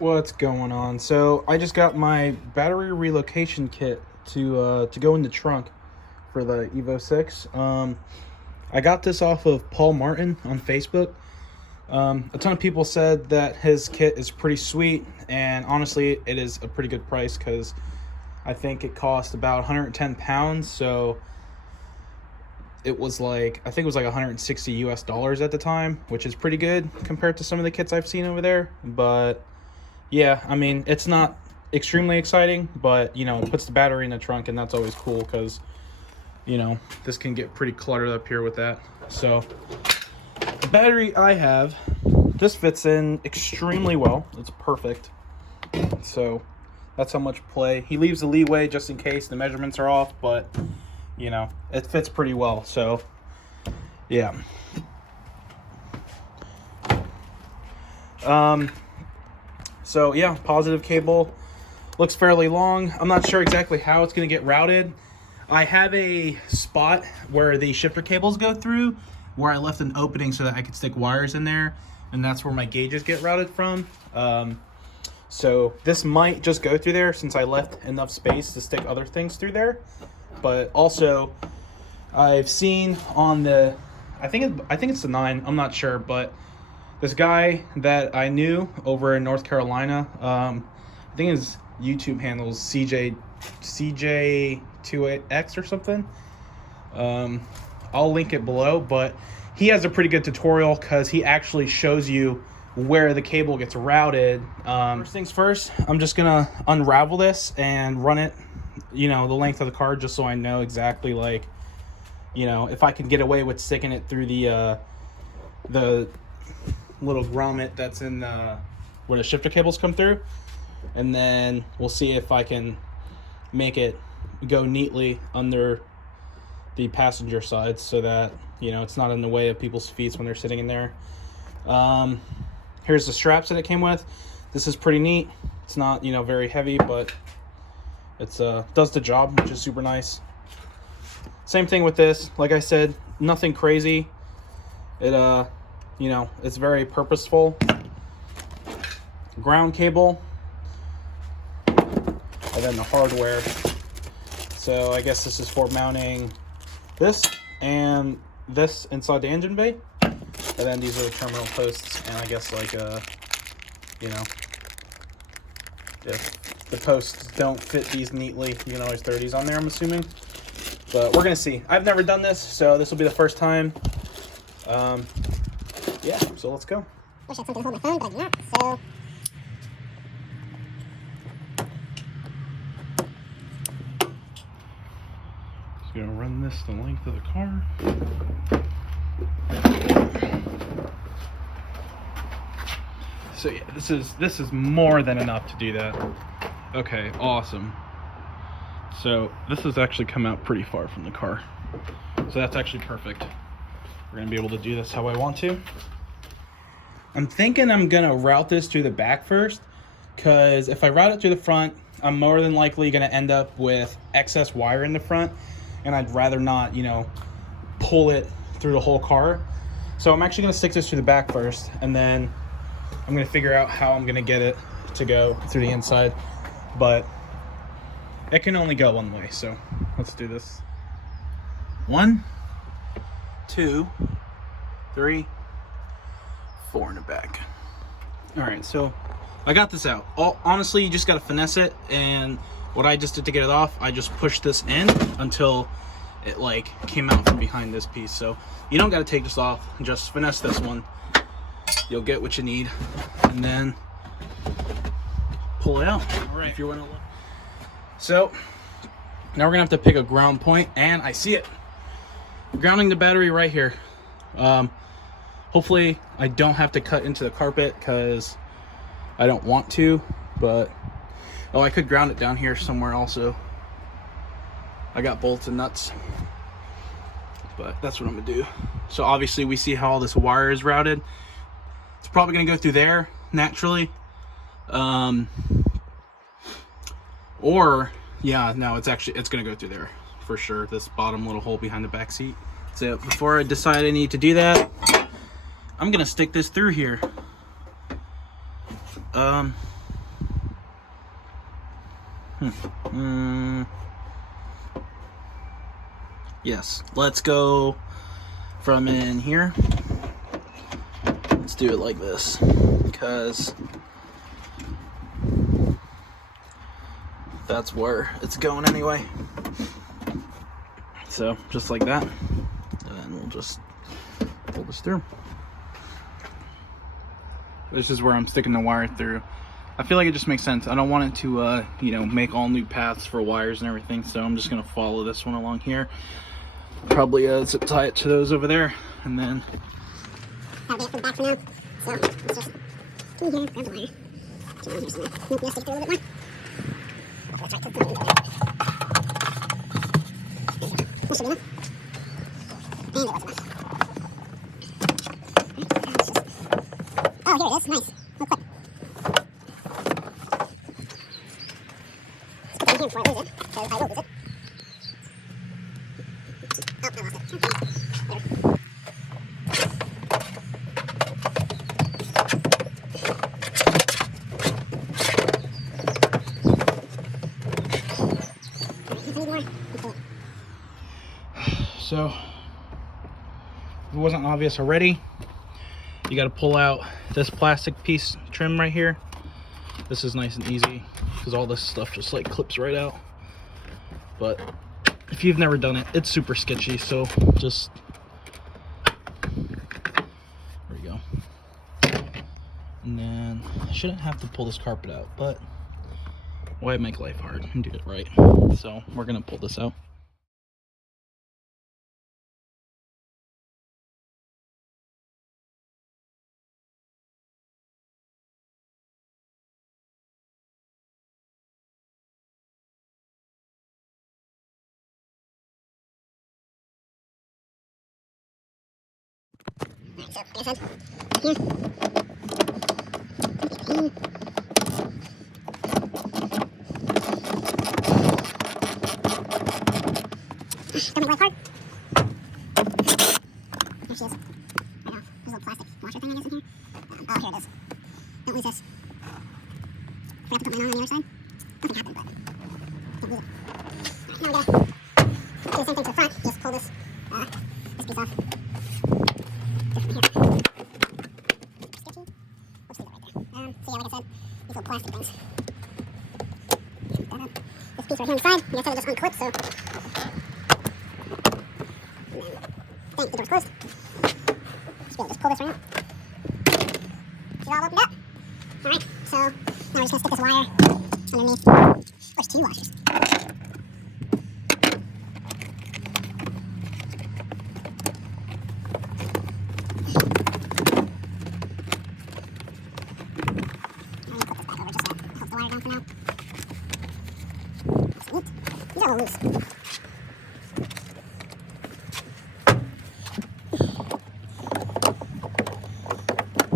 What's going on? So I just got my battery relocation kit to go in the trunk for the Evo 6. I got this off of Paul Martin on Facebook. A ton of people said that his kit is pretty sweet, and honestly it is a pretty good price because I think it cost about 110 pounds, so it was like, I think it was like 160 US dollars at the time, which is pretty good compared to some of the kits I've seen over there. But yeah, I mean, it's not extremely exciting, but you know, it puts the battery in the trunk, and that's always cool because, you know, this can get pretty cluttered up here with that. So the battery I have, this fits in extremely well. It's perfect. So that's how much play. He leaves the leeway just in case the measurements are off, but you know, it fits pretty well. So yeah. So yeah, positive cable. Looks fairly long. I'm not sure exactly how it's going to get routed. I have a spot where the shifter cables go through, where I left an opening so that I could stick wires in there, and that's where my gauges get routed from. So this might just go through there since I left enough space to stick other things through there. But also, I've seen on the, I think it's the 9, I'm not sure, but this guy that I knew over in North Carolina, I think his YouTube handle is CJ28X or something. I'll link it below, but he has a pretty good tutorial because he actually shows you where the cable gets routed. First things first, I'm just gonna unravel this and run it, you know, the length of the car, just so I know exactly, like, you know, if I can get away with sticking it through the little grommet that's in where the shifter cables come through, and then we'll see if I can make it go neatly under the passenger side so that, you know, it's not in the way of people's feet when they're sitting in there. Here's the straps that it came with. This is pretty neat. It's not, you know, very heavy, but it's does the job, which is super nice. Same thing with this. Like I said, nothing crazy. It you know, it's very purposeful. Ground cable, and then the hardware. So I guess this is for mounting this and this inside the engine bay, and then these are the terminal posts. And I guess, like, you know, if the posts don't fit these neatly, you can always throw these on there, I'm assuming. But we're gonna see. I've never done this, so this will be the first time. Yeah, so let's go. Wish I had something to hold my phone, but I do not, so. Just gonna run this the length of the car. So yeah, this is more than enough to do that. Okay, awesome. So this has actually come out pretty far from the car, so that's actually perfect. We're gonna be able to do this how I want to. I'm thinking I'm gonna route this through the back first, because if I route it through the front, I'm more than likely gonna end up with excess wire in the front, and I'd rather not, you know, pull it through the whole car. So I'm actually gonna stick this through the back first, and then I'm gonna figure out how I'm gonna get it to go through the inside. But it can only go one way, so let's do this. 1, 2, 3, 4 in the back. All right, so I got this out. Honestly, you just gotta finesse it, and what I just did to get it off, I just pushed this in until it like came out from behind this piece. So you don't gotta take this off, just finesse this one. You'll get what you need, and then pull it out. All right, if you want to look. So now we're gonna have to pick a ground point, and I see it. Grounding the battery right here. Hopefully I don't have to cut into the carpet because I don't want to, but oh, I could ground it down here somewhere also. I got bolts and nuts, but that's what I'm gonna do. So obviously we see how all this wire is routed. It's probably gonna go through there naturally, or yeah, no, it's gonna go through there for sure, this bottom little hole behind the back seat. So before I decide I need to do that, I'm gonna stick this through here. Yes, let's go from in here. Let's do it like this, because that's where it's going anyway. So just like that, and then we'll just pull this through. This is where I'm sticking the wire through. I feel like it just makes sense. I don't want it to you know, make all new paths for wires and everything, so I'm just gonna follow this one along here. Probably zip tie it to those over there, and then that'll be it for the back for now. So let's just come in here, grab the wire. Here's some. Nope, let's stick through a little bit more. That's right, clip through. This should be enough. And it was enough. Oh, here it is. Nice. Real quick. Let's put it in here before I lose it, because I will lose it. Oh, I lost it. There. So, if it wasn't obvious already, you got to pull out this plastic piece trim right here. This is nice and easy because all this stuff just like clips right out. But if you've never done it, it's super sketchy, so just, there you go. And then I shouldn't have to pull this carpet out, but why make life hard and do it right? So we're gonna pull this out. Alright, so like I said, here. Don't make life hard. Here she is. Right off. There's a little plastic washer thing, I guess, in here. Oh, here it is. Don't lose this. Forgot to put mine on the other side. Nothing happened, but don't lose it. Alright, now we gotta do the same thing to the front. Just pull this piece off. Just from here. Sketchy. Let's leave that right there. So yeah, like I said, these little plastic things. Shoot that up. This piece right here on the side, like I said, it just unclips, so. And then, dang, the door's closed. Just be able to just pull this right out. Get it all opened up. Alright, so now we're just gonna stick this wire underneath. Oh, there's two washers. These are all loose.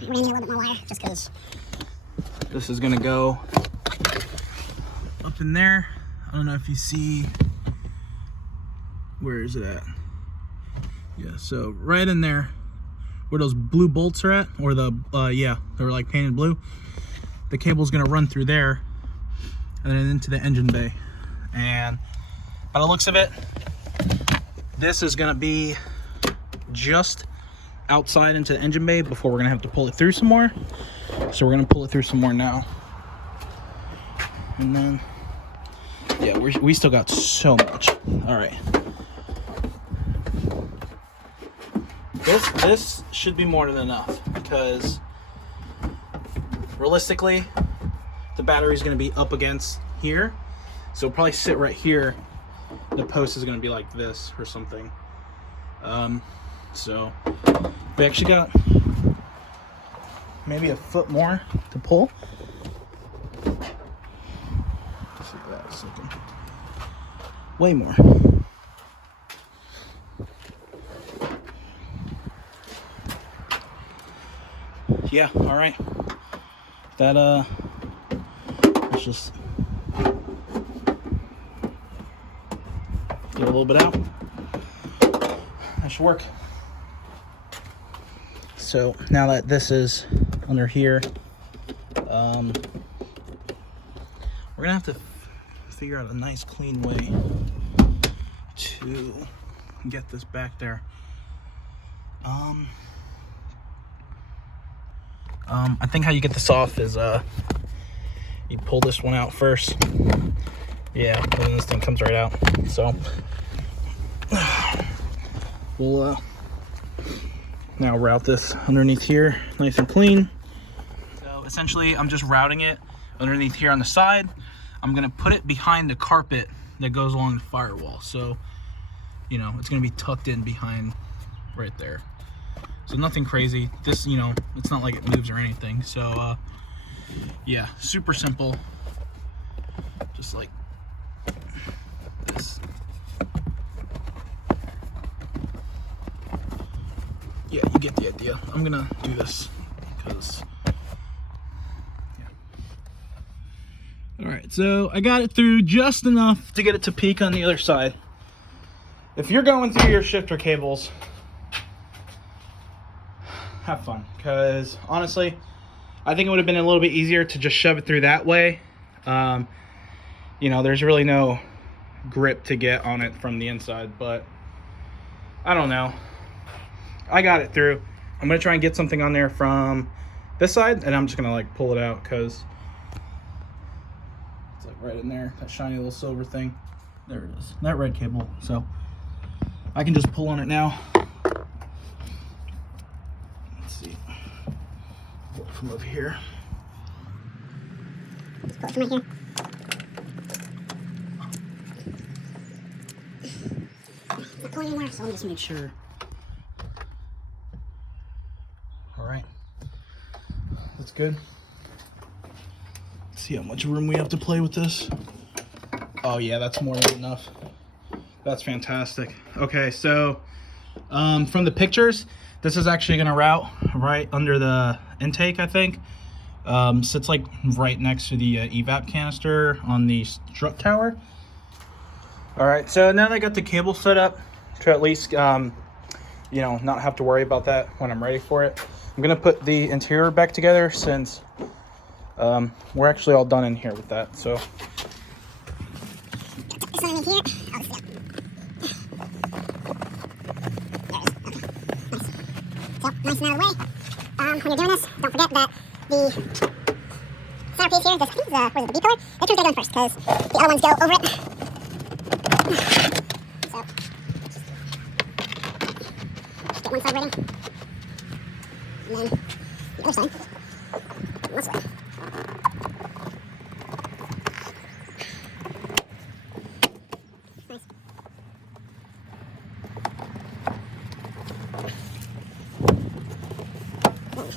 We're gonna need a little bit more wire just because This is gonna go up in there. I don't know if you see, where is it at? Yeah, so right in there where those blue bolts are at, or the yeah, they're like painted blue. The cable's gonna run through there and then into the engine bay. And by the looks of it, this is gonna be just outside into the engine bay before we're gonna have to pull it through some more. So we're gonna pull it through some more now. And then, yeah, we still got so much. All right. This should be more than enough because realistically, the battery's gonna be up against here. So it'll probably sit right here. The post is gonna be like this or something. So we actually got maybe a foot more to pull. Let's see that a second. Way more. Yeah, all right. That let's just get a little bit out. That should work. So now that this is under here, we're gonna have to figure out a nice clean way to get this back there. I think how you get this off is you pull this one out first. Yeah, and then this thing comes right out. So we'll now route this underneath here nice and clean. So essentially I'm just routing it underneath here on the side. I'm gonna put it behind the carpet that goes along the firewall, so you know it's gonna be tucked in behind right there. So nothing crazy. This, you know, it's not like it moves or anything. So yeah, super simple, just like this. Yeah, you get the idea. I'm gonna do this because all right, so I got it through just enough to get it to peak on the other side. If you're going through your shifter cables, have fun, because honestly, I think it would have been a little bit easier to just shove it through that way. You know, there's really no grip to get on it from the inside, but I don't know. I got it through. I'm gonna try and get something on there from this side, and I'm just gonna like pull it out because it's like right in there, that shiny little silver thing. There it is, that red cable. So I can just pull on it now. Let's see, pull it from over here. Let's pull it from right here. It's not pulling anymore, so let me just Make sure. All right, that's good. Let's see how much room we have to play with this. Oh yeah, that's more than enough. That's fantastic. Okay, so from the pictures, this is actually gonna route right under the intake, I think. Sits like right next to the evap canister on the strut tower. All right, so now that I got the cable set up to at least you know, not have to worry about that when I'm ready for it, I'm gonna put the interior back together since we're actually all done in here with that. So this one in here. Oh, this is there it is. Okay. Nice. So, nice and out of the way. When you're doing this, don't forget that the centerpiece here, this, I think is, what is it, the B pillar? That turns right on first, because the other ones go over it. So, just get one side ready. And then the other side, this way. Nice.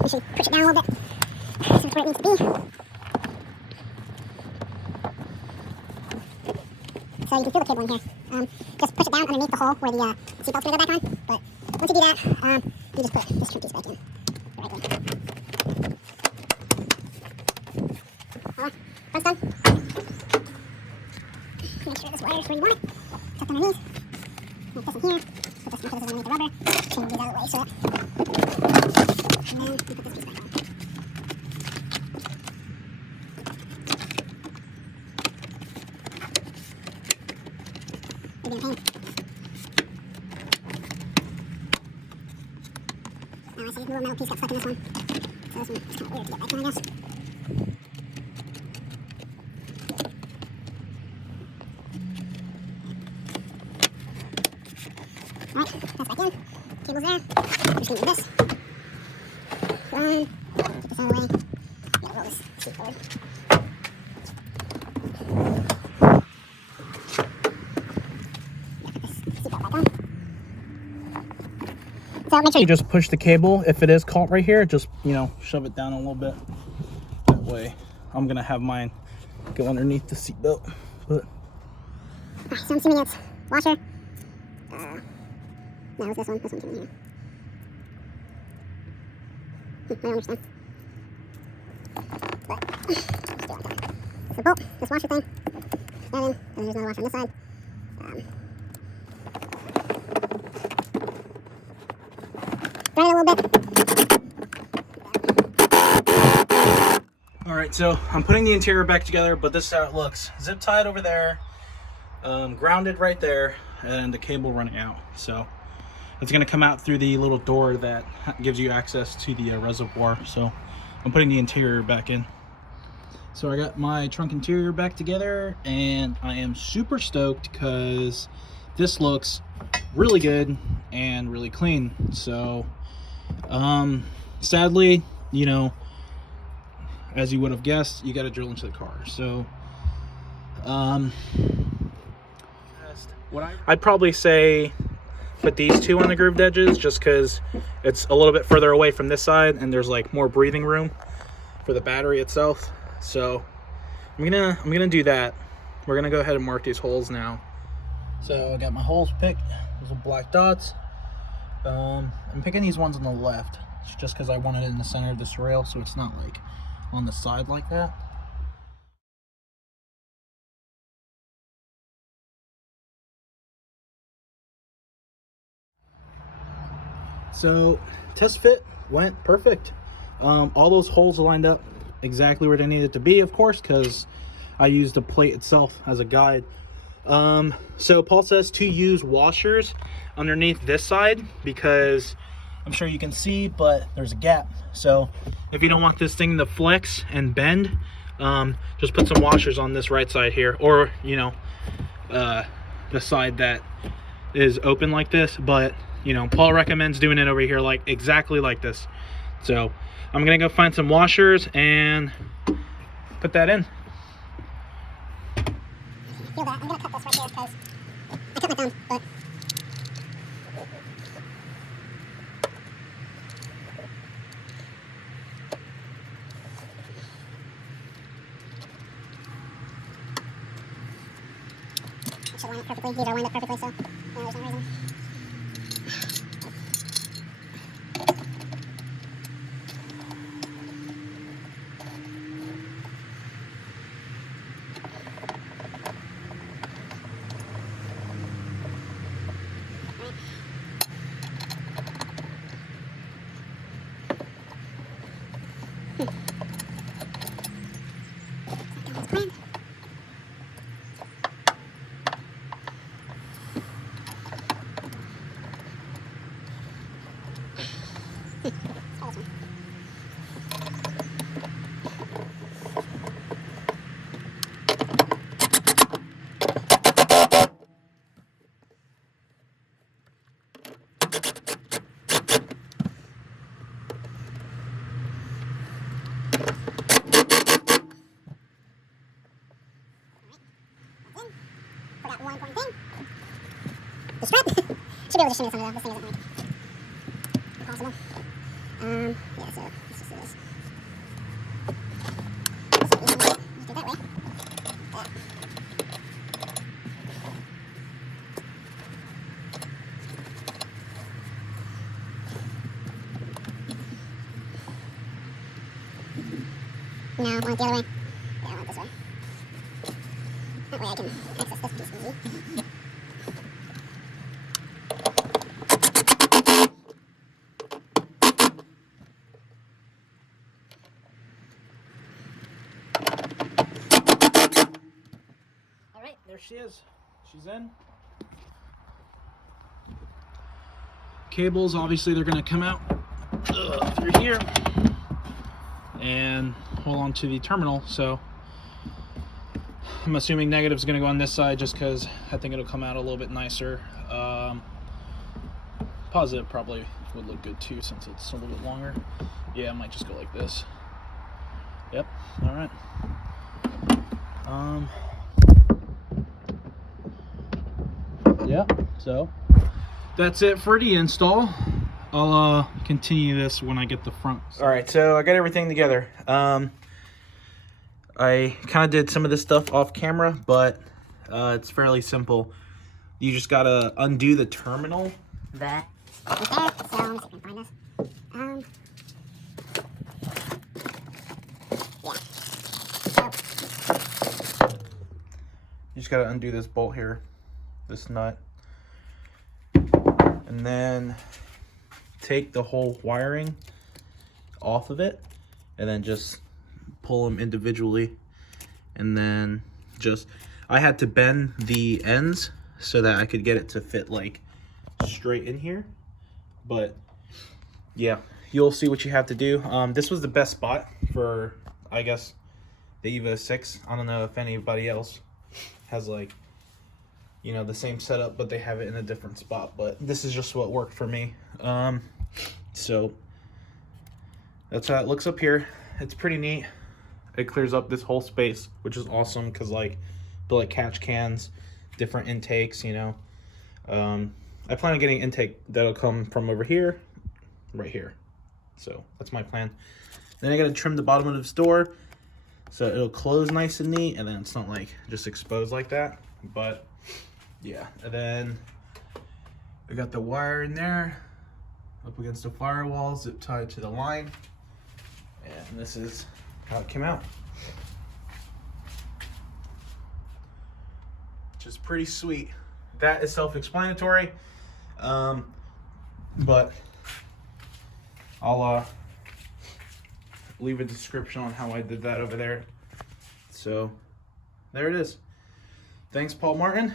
We should push it down a little bit, so it's where it needs to be. So you can feel the cable in here. Just push it down underneath the hole where the seatbelt's going to go back on. But once you do that, you just put this trim piece back in the right way. Voila, front's done. Make sure this wire's where you want it. Tucked underneath. Put this in here. Put this underneath the rubber. Change it out of the way so that. And then you put this piece back on. Maybe a pain. Now I see a little metal piece got stuck in this one. So this one is kind of weird to get back in, I guess. Alright, that's back in. Cable's there. I'm just gonna move this. Run. Get this out of the way. Gotta roll this seat forward. So make sure you just push the cable. If it is caught right here, just, you know, shove it down a little bit. That way, I'm gonna have mine go underneath the seatbelt. But so I'm assuming it's washer. No, it's this one. This one came in here. I don't understand. But let's do it like that. So bolt this washer thing. That in, and then there's another washer on this side. Run it a little bit. All right, so I'm putting the interior back together, but this is how it looks. Zip tied over there, grounded right there, and the cable running out. So it's gonna come out through the little door that gives you access to the reservoir. So I'm putting the interior back in. So I got my trunk interior back together, and I am super stoked because this looks really good and really clean. So sadly, you know, as you would have guessed, you got to drill into the car. So I'd probably say put these two on the grooved edges, just because it's a little bit further away from this side and there's like more breathing room for the battery itself. So I'm gonna do that. We're gonna go ahead and mark these holes now. So I got my holes picked. Those are black dots. I'm picking these ones on the left, just because I want it in the center of this rail, so it's not like on the side like that. So test fit went perfect. All those holes lined up exactly where they needed to be, of course, because I used the plate itself as a guide. So Paul says to use washers underneath this side, because I'm sure you can see, but there's a gap. So if you don't want this thing to flex and bend, just put some washers on this right side here, or you know, the side that is open like this. But you know, Paul recommends doing it over here like exactly like this. So I'm gonna go find some washers and put that in. Feel that. I'm gonna cut this right here because I cut my thumb, but it should line up perfectly. These are lined up perfectly, so yeah, there's no reason. Forgot one important thing. The strap. Should be able to shimmy some of that. This thing isn't like impossible. Yeah, so let's just do this. Just do it that way. Yeah. No, I want it the other way. Yeah, I want it this way. That way I can access this piece easy. Alright, there she is. She's in. Cables, obviously they're going to come out through here and hold on to the terminal. So I'm assuming negative is going to go on this side, just because I think it'll come out a little bit nicer. Positive probably would look good too, since it's a little bit longer. Yeah, I might just go like this. Yep. All right. Yeah, so that's it for the install. I'll continue this when I get the front. All right, so I got everything together. I kind of did some of this stuff off camera, but it's fairly simple. You just gotta undo the terminal. That. Right there. So let me see if I can find this. Yeah. So. You just gotta undo this bolt here, this nut, and then take the whole wiring off of it, and then just pull them individually, and then I had to bend the ends so that I could get it to fit like straight in here. But yeah, you'll see what you have to do. This was the best spot for, I guess, the Evo 6. I don't know if anybody else has like, you know, the same setup, but they have it in a different spot. But this is just what worked for me. So that's how it looks up here. It's pretty neat. It clears up this whole space, which is awesome because like, catch cans, different intakes, you know. I plan on getting intake that'll come from over here, right here. So that's my plan. Then I gotta trim the bottom of this door so it'll close nice and neat, and then it's not like just exposed like that. But yeah, and then I got the wire in there up against the firewall, zip tied to the line, and this is how it came out, which is pretty sweet. That is self-explanatory, but I'll leave a description on how I did that over there. So there it is. Thanks, Paul Martin.